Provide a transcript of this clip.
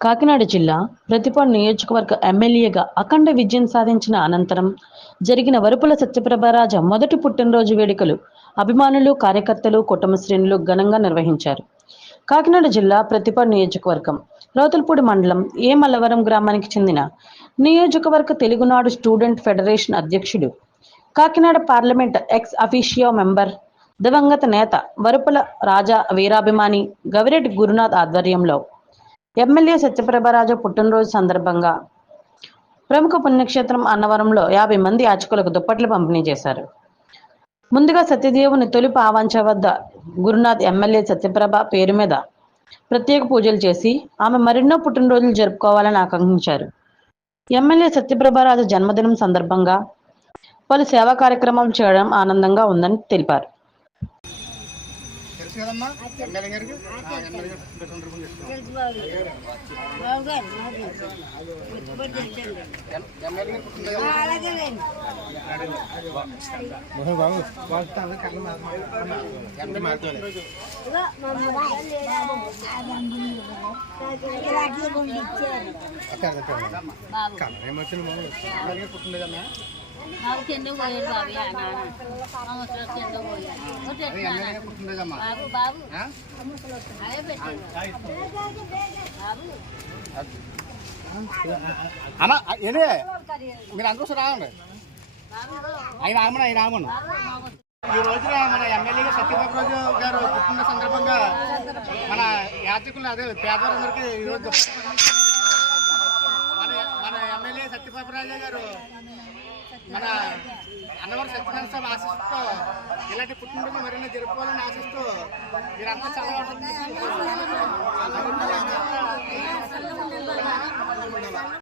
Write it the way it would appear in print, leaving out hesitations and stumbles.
కాకినాడ జిల్లా ప్రతిపాడు నియోజకవర్గ ఎమ్మెల్యేగా అఖండ విజయం సాధించిన అనంతరం జరిగిన వరుపుల సత్యప్రభరాజ మొదటి పుట్టినరోజు వేడుకలు అభిమానులు, కార్యకర్తలు, కుటుంబ శ్రేణులు ఘనంగా నిర్వహించారు. కాకినాడ జిల్లా ప్రతిపాడు నియోజకవర్గం రౌతులపూడి మండలం ఏ మల్లవరం గ్రామానికి చెందిన నియోజకవర్గ తెలుగునాడు స్టూడెంట్ ఫెడరేషన్ అధ్యక్షుడు, Kakinada parliament ex officio member, దివంగత నేత వరుపుల రాజా వీరాభిమాని గవిరెడ్డి గురునాథ్ ఆధ్వర్యంలో ఎమ్మెల్యే సత్యప్రభరాజు పుట్టినరోజు సందర్భంగా ప్రముఖ పుణ్యక్షేత్రం అన్నవరంలో 50 మంది యాచకులకు దుప్పట్లు పంపిణీ చేశారు. ముందుగా సత్యదేవుని తొలి పావంచ వద్ద గురునాథ్ ఎమ్మెల్యే సత్యప్రభ పేరు మీద ప్రత్యేక పూజలు చేసి ఆమె మరెన్నో పుట్టినరోజులు జరుపుకోవాలని ఆకాంక్షించారు. ఎమ్మెల్యే సత్యప్రభరాజు జన్మదినం సందర్భంగా పలు సేవా కార్యక్రమాలు చేయడం ఆనందంగా ఉందని తెలిపారు. అన్న ఏదే మీరు అందరూ రావండి అవి రామను అవి రామను ఈ రోజున మన ఎమ్మెల్యే సత్యప్రభరాజు గారు పుట్టిన సందర్భంగా మన యాత్రికులు అదే పేదవారందరికీ ఈరోజు మన ఎమ్మెల్యే సత్యప్రభరాజు గారు మన అన్నవరం సత్యనారాయణ స్వామి ఆశిస్తూ ఇలాంటి పుట్టినరోజు మరిన్ని జరుపుకోవాలని ఆశిస్తూ మీరంతా చాలా